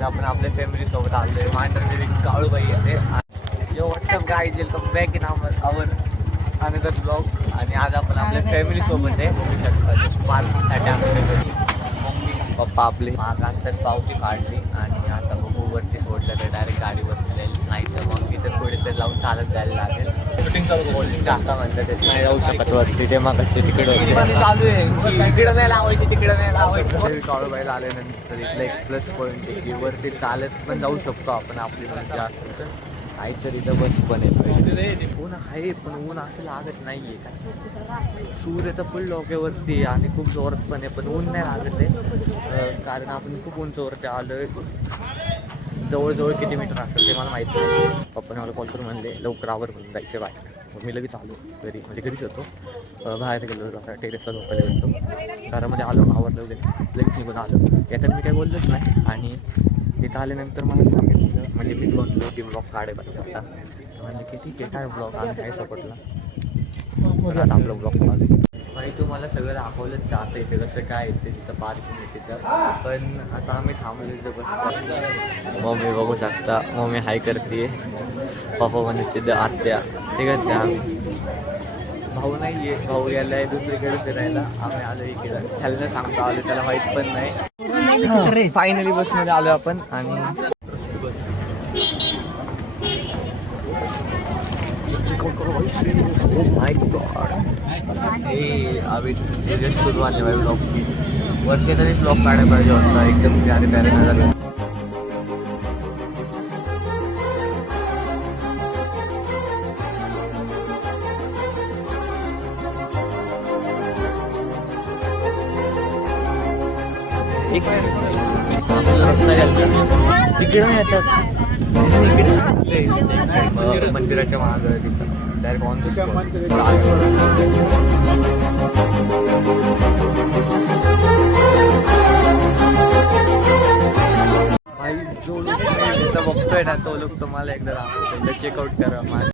आज आपण आपल्या फॅमिली सोबत आलोय. मांडरगिरी काळूबाई येते. Yo what's up guys welcome back in our another blog. आणि आज आपण आपल्या फॅमिली सोबत आहे. बघू शकता पार्किंगसाठी आमच्या घरी मम्मी पप्पा आपले माग आत्ताच पावती काढली आणि आता बघू वरती सोडलं तर डायरेक्ट गाडीवरती जाईल. नाही तर मग इथं थोडी तर जाऊन चालत जायला लागेल. शूटिंग चालू बोलिंग काका म्हणतात त्यात नाही जाऊ शकत वरती. ते मग तिकडं चालू आहे. तिकडं नाही लावायची तिकडं नाही लावायचं. काळूबाईला आल्यानंतर इथलं एक प्लस पॉईंट आहे की वरती चालत पण जाऊ शकतो आपण. आपली म्हणजे असं तर काहीतरी इथं बस पण आहे. ऊन आहे पण ऊन असं लागत नाही आहे का. सूर्य तर फुल डोक्यावरती आणि खूप जोरात पण आहे पण ऊन नाही लागत आहे. कारण आपण खूप उंचवरती आलो आहे. जवळजवळ किती मीटर असेल ते मला माहिती नाही. पप्पाने मला कॉल करून म्हणले लवकर आवर म्हणून जायचं बाहेर. मग मी लगेच आलो घरी. म्हणजे घरीच होतो. बाहेर गेलो टेरेसला झोपायला गेलो. घरामध्ये आलो आवरलं लगेच निघून आलो. याच्यात मी काही बोललोच नाही. आणि तिथं आल्यानंतर मला सांगितलं म्हणजे मीच म्हणलो की ब्लॉग काढायचा होता. म्हणलं की ठीक आहे काय ब्लॉग आम्ही काय सपोर्टला. आता आपलं ब्लॉग चालू भाई तुम्हाला सगळं दाखवलंच जातं इथे कसं काय येते तिथं पार्किंग आहे तिथं. पण आता आम्ही थांबलो तिथं बस. मम्मी बघू शकता मम्मी हाय करते. पप्पा म्हणजे तिथं आत्या ठीक आहे. त्या भाऊ नाही आहे. भाऊ यायला आहे दुसरीकडे फिरायला. आम्ही आलो इकडे त्याला सांगतो आलो त्याला माहीत पण नाही. फायनली बसमध्ये आलो आपण. आणि माय गॉड हे अभी सुरू आले बाई ब्लॉग की वरती तरी ब्लॉग काढायला पाहिजे होता. एकदम प्यारे प्यारे नजर. एक तिकडे येतात मंदिराच्या मागं तिथं डायरेक्ट ऑन द स्पॉट. भाई जो लोक इथं बघतोय ना तो लोक तुम्हाला एकदा दाखवतो. चेकआउट करा माझं.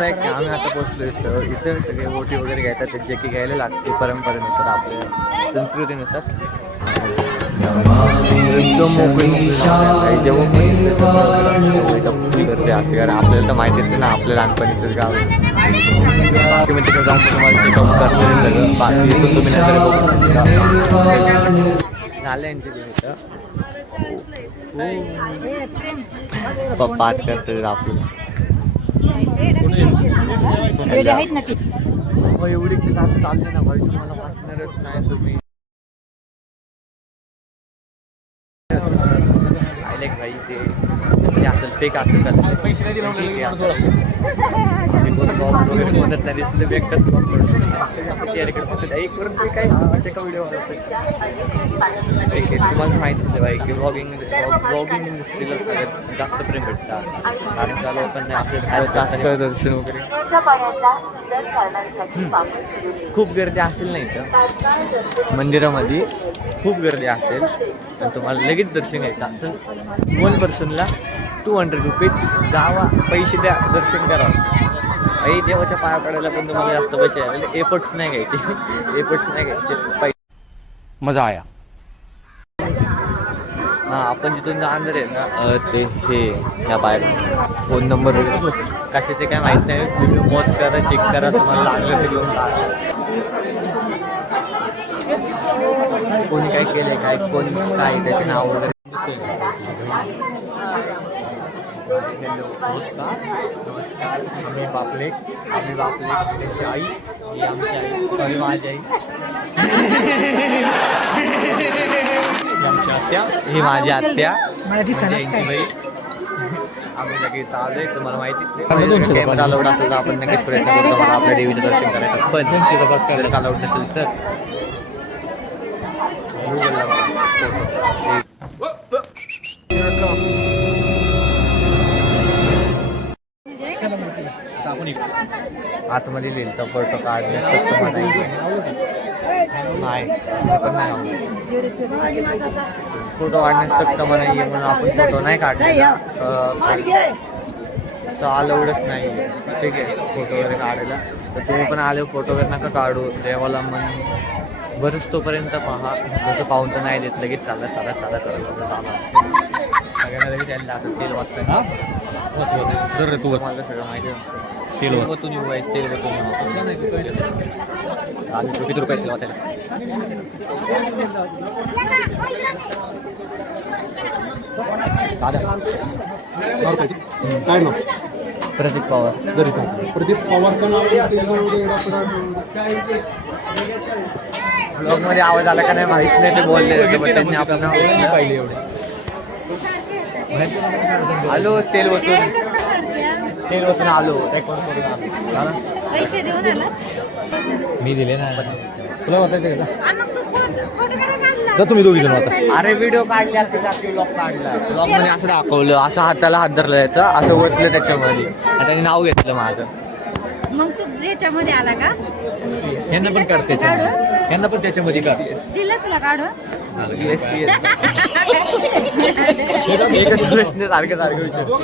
आम्ही आता पोचलो इथं सगळे ओटी वगैरे घेतात जे की घ्यायला लागते परंपरेनुसार आपल्या संस्कृतीनुसार. एकदम जेव्हा गर्दी असते कारण आपल्याला तर माहितीच नाही ना आपल्या लहानपणीचं गाव आहे. बाकी म्हणजे तिकडे जाऊन तुम्हाला चेकआउट करता येईल सगळं. बाकी इथून तुम्ही नंतर बघू शकता झालं यांची इथं. पप्पा आत करतात आपल्याला. एवढी क्लास चालली ना भाई तुम्हाला वाटणारच नाही. तुम्ही आले भाई ते असेल फेक असेल तर पैसे नाही दिले वगैरे म्हणत नाही दिसले व्यक्तच एक वरून ते काय असे का व्हिडिओ तुम्हाला माहितीच आहे भाई की ब्लॉगिंग इंडस्ट्रीला सगळ्यात जास्त प्रेम भेटतात. कारण त्या लोकांना असे बाहेर दर्शन वगैरे खूप गर्दी असेल नाही तर मंदिरामध्ये खूप गर्दी असेल तर तुम्हाला लगेच दर्शन घ्यायचं असेल. 1 पर्सनला 200 रुपीज जावा पैसे द्या दर्शन करा. आई देवाच्या पाया पडायला पण तुम्हाला जास्त पैसे आले. एफर्ट्स नाही घ्यायचे. एफर्ट्स नाही घ्यायचे. मजा आया. हां आपण जिथून जाणार आहे ना ते हे ह्या बाहेर फोन नंबर वगैरे कशाचे काय माहीत नाही. तुम्ही पॉज करा चेक करा तुम्हाला लागलं ते घेऊन टाका. कोणी काय केलं काय कोण काय त्याचे नाव वगैरे. हॅलो नमस्कार नमस्कार. आम्ही बापले त्यांची आई ही आमची आई सॉरी माझी आई आमची आत्या ही माझी आत्या यांची बाई. आम्ही लगेच आलो आहे तुम्हाला माहितीच आहे. कॅमेरा अलाउड असेल तर आपण नक्कीच प्रयत्न करतो मला आपल्या देवीचं दर्शन करायचं. पण जर अलाउड नसेल तर आतमध्ये लिहिलं तर फोटो काढण्यास सक्त नाही. नाही पण नाही आवडत. फोटो काढण्यास सक्षम नाही आहे म्हणून आपण फोटो नाही काढलेला. असं अलाउडच नाही आहे, ठीक आहे, फोटो वगैरे काढायला. तर तुम्ही पण आले फोटो वगैरे नका काढू, देवाला मन बरंच तोपर्यंत पहा. जसं पाहून तर नाही देत, लगेच चालत करत सगळ्यांना लगेच यायला लागतं. तेल वाजतं जर तू मला सगळं माहिती नसतं. तेल वतून येऊ आहेस, तेल वतून येऊ किती रुपये तेल वाचायला. काय नाव? प्रदीप पवार. प्रदीप पवारचं नाव. ब्लॉगमध्ये आवाज आला का नाही माहित नाही, ते बोलले होते त्यांनी आपलं नाव पाहिले एवढे. आलो तेल वतून आलो. पैसे देऊन आला. मी दिले ना तुला वाटायचं का? तुम्ही दोघी जण होता. अरे व्हिडिओ काढले ब्लॉग काढला. ब्लॉग मध्ये असं दाखवलं, असं हाताला हात धरला याचं, असं वतलं त्याच्यामध्ये. आता त्याने नाव घेतलं माझं. मग तू याच्यामध्ये आला का? यांना पण काढ त्याच्यामध्ये, यांना पण त्याच्यामध्ये काढ. दिलं तुला काढून? येस एकच प्रश्न सारखे विचारतो.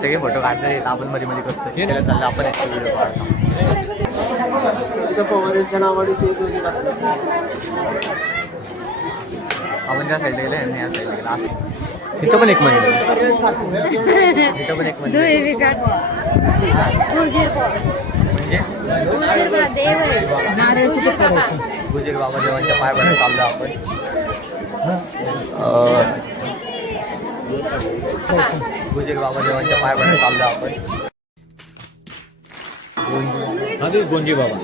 सगळे फोटो काढणार आहेत आपण, मध्ये मध्ये करतो. त्याला चाललं आपण एक व्हिडिओ काढतो. पवारांच्या नावाने आपण ज्या साईडला गेलं यांनी या साईडला गेला. इथं पण एक मंदिर, इथं पण एक मंदिर गुजर बाबा देवांच्या पाय पडत चाललो आपण. गुजर बाबा देवांच्या पाय पडत चाललो आपण. गोंजी बाबा.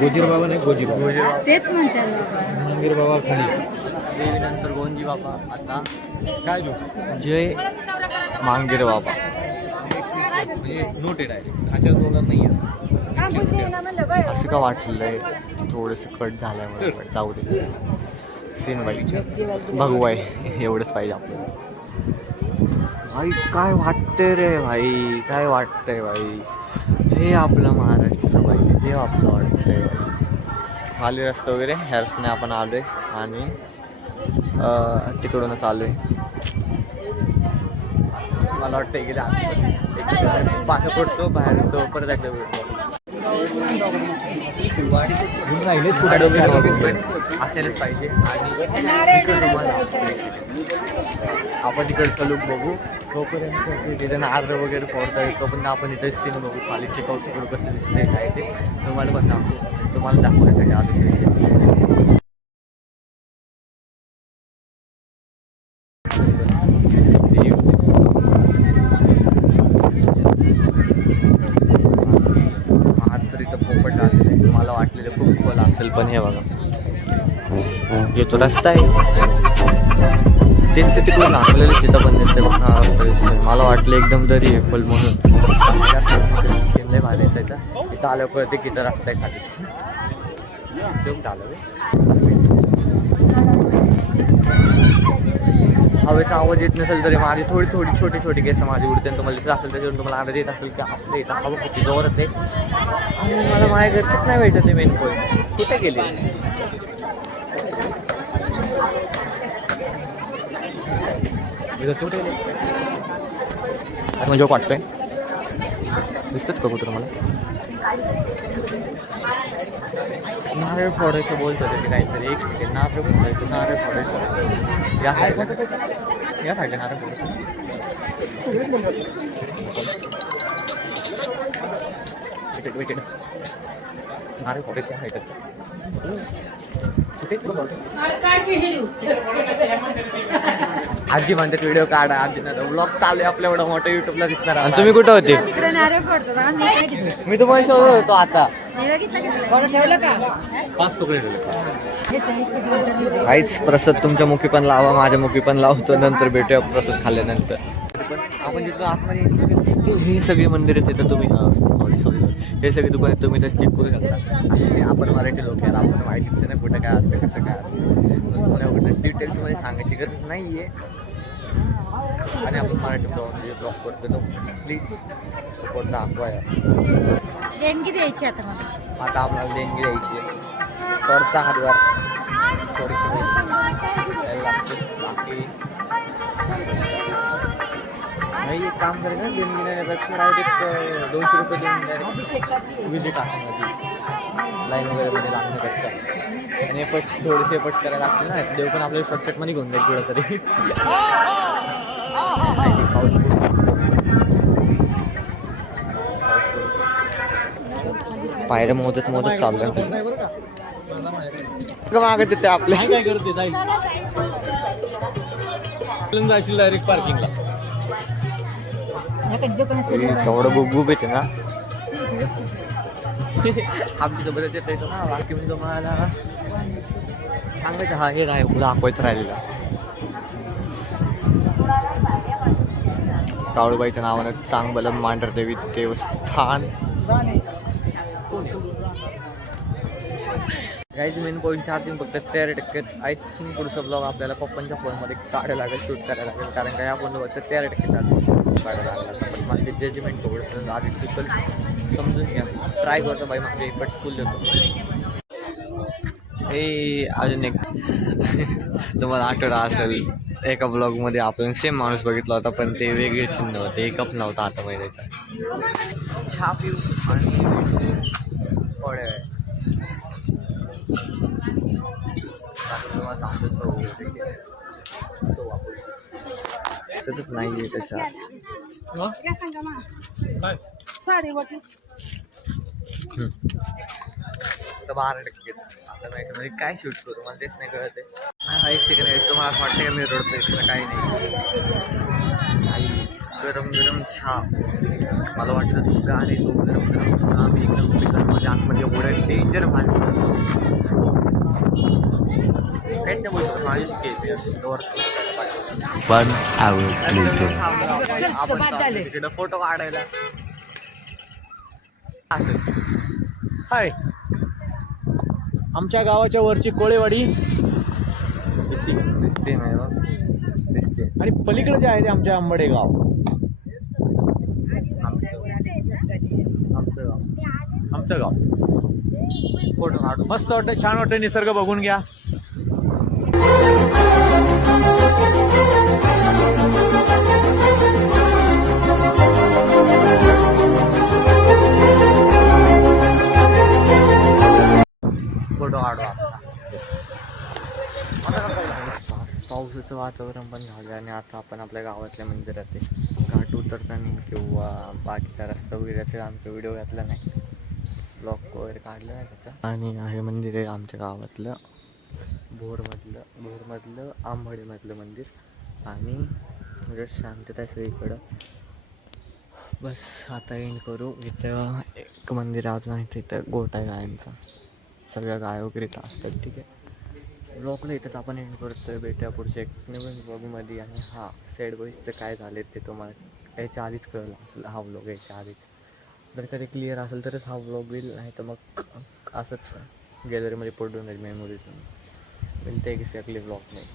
गोजीर बाबा नाही, गोजी बाबा. तेच म्हणतात. मंगीर बाबा खाली. देवीनंतर गोंजी बाबा, आता काय जय मांगीर बाबा. म्हणजे नोटेड आहे, खाच्यात बोलणार नाही आहे. असं का वाटलंय थोडंसं कट झाल्यामुळे. जाऊ दे, सीन बाई बघू बाई, एवढंच पाहिजे आपल्याला. भाई काय वाटतंय रे भाई, काय वाटतंय भाई. हे आपलं महाराष्ट्र भाई, हे आपलं वाटतंय. खाली रस्ता वगैरे ह्या रस्त्याने आपण आलोय आणि तिकडूनच आलोय. मला वाटतं गेले पाहणं पडतो बाहेर, तो परत एकदा असायलाच पाहिजे. आणि आपण तिकडचं लुक बघू. तोपर्यंत तिथे नारळ वगैरे फोडता येतो, पण आपण इथे सीन बघू. खाली चेकआउट करू कसं दिसतंय काय ते तुम्हाला पण दाखवू. तुम्हाला दाखवायचं आधी पोपट आलेलं आहे. मला वाटलेलं खूप खोल असेल, पण हे बघा येतो रस्ता आहे. ते तिकडून दाखवलेलं तिथं पण दिसतंय. हा रस्ता दिसतोय. मला वाटलं एकदम दरी आहे फुल म्हणून. लय भारी असायचा. इथं आल्यावर कळते की इथं रस्ता आहे खाली. हवेचा आवाज येत नसेल तरी माझी थोडी छोटी केस माझी उडते. तुम्हाला दिसत असेल त्याच्यावरून तुम्हाला आवाज येत असेल की आपल्या इथं हवा किती जोरात आहे. आणि मला माझ्या घरचेच नाही भेटत आहे. मेन पॉईंट कुठे गेले. मग जो वाटतोय दिसतात का कुठं मला. नारळ फोडायचं बोलतो ते काहीतरी. एक सेकंड. नारळ फोडायचं या साईडला नारळ फोडायचं. विकेट नारळ फोडायचं आहे आजी म्हणतात व्हिडिओ काढा. आजी ब्लॉग चालू आहे आपल्या एवढा मोठा युट्यूबला दिसणार. आणि तुम्ही कुठं होते? मी तुम्हाला शोधत होतो आता. पाच तुकडे ठेवले. काहीच प्रसाद तुमच्या मुखी पण लावा, माझ्या मुखी पण लावतो. नंतर भेटूया प्रसाद खाल्ल्यानंतर. आपण जिथं आतमध्ये हे सगळी मंदिर आहेत तिथं तुम्ही सॉरी हे सगळे दुकान तुम्ही तर चेक करू शकता. आणि आपण मराठी लोक यार, आपण माहितीच नाही कुठं काय असतं कसं काय असतं. तुम्हाला कुठं डिटेल्समध्ये सांगायची गरज नाही आहे. आणि आपण मराठी ब्लॉग करतो तो प्लीज सपोर्ट दाखवा यार. देणगी द्यायची आता मला. आता आपल्याला देणगी द्यायची आहे. करता हातभार थोडीशी द्यायला लागते. बाकी नाही एक काम करायचं ना, देणगी देण्यापेक्षा डायरेक्ट 200 रुपये देऊन डायरेक्ट विजिट आहे लाईन वगैरे मध्ये लागण्यापेक्षा. आणि एफर्ट्स थोडेसे एफर्ट्स करायला लागतील ना. देव पण आपल्याला शॉर्टकटमध्ये घेऊन जाईल कुठं तरी. पाऊस पायऱ्या मोजत मोजत चाललं मागत येते आपल्या. काय करते जाईल जाशील डायरेक्ट पार्किंगला. तेवढं गुबगुब येते ना. आमची सोबत येत ना बाकी म्हणजे तुम्हाला सांगायचं हा हे काय दाखवायचं राहिलेला. काळूबाईच्या नावानं चांगबलम मांढरदेवी देवस्थान. गाईज मेन पॉईंट चार्जिंग फक्त 13%. आय थिंक पुढचा ब्लॉग आपल्याला पप्पांच्या फोनमध्ये काढायला लागेल, शूट करायला लागेल. कारण का या फोनवर फक्त 13% चार्जिंग काढायला लागला. पण मला ते जजमेंट थोडंसं आधी चुकल समजून घ्या. ट्राय करतो बाई माझे एफर्ट्स फुल देतो. हे अजून एक तुम्हाला आठवडा असेल एका ब्लॉगमध्ये आपण सेम माणूस बघितला होता, पण ते वेगळे चिन्ह होते. एक कप नव्हता आता महिन्याचा. चहा पिऊ आणि थोड्या सतत नाही आहे त्याच्यात. तर 12% आता मी याच्यामध्ये काय शूट करू मला तेच नाही कळत आहे. हा एक सेकंड आहे. तुम्हाला असं वाटतं का मी रडतोय? तसं काही नाही. गरम गरम चहा. मला वाटतं गाणे तो गरम गरम चहा मी एकदम माझ्या आतमध्ये एवढं डेंजर माणसं काहीच नाही बोलतो. माझीच तिकडं फोटो काढायला. हाय आमच्या गावाच्या वरची कोळेवाडी दिसते नाही बघ. दिसते. आणि पलीकडे जे आहे ते आमच्या आंबडे गाव. आमचं गाव फोटो काढू. मस्त वाटतं, छान वाटतं. निसर्ग बघून घ्या. फोटो काढू आता. पावसाचं वातावरण पण झालं आणि आता आपण आपल्या गावातल्या मंदिरात घाट उतरताना किंवा बाकीचा रस्ता वगैरे आमचा व्हिडिओ घातला नाही, ब्लॉग वगैरे काढलं नाही त्याचा. आणि हे मंदिर आहे आमच्या गावातलं भोरमधलं आंबडेमधलं मंदिर. आणि जस्ट शांतता आहे सगळीकडं. बस आता एंड करू. इथं एक मंदिर अजून आहे, तिथं गोठा आहे गायांचा. सगळ्या गाय वगैरे इथं असतात. ठीक आहे, ब्लॉगला इथंच आपण एंड करतोय. भेटूया पुढच्या एक नवीन ब्लॉगमध्ये. आणि हा सॅड बॉईजचं काय झाले ते तुम्हाला याच्या आधीच कळलं असेल. हा ब्लॉग याच्या आधीच जर कधी क्लिअर असेल तरच हा ब्लॉग येईल, नाही तर मग असंच गॅलरीमध्ये पडून जाईल मेमोरीज. मिळते की ब्लॉग नाही.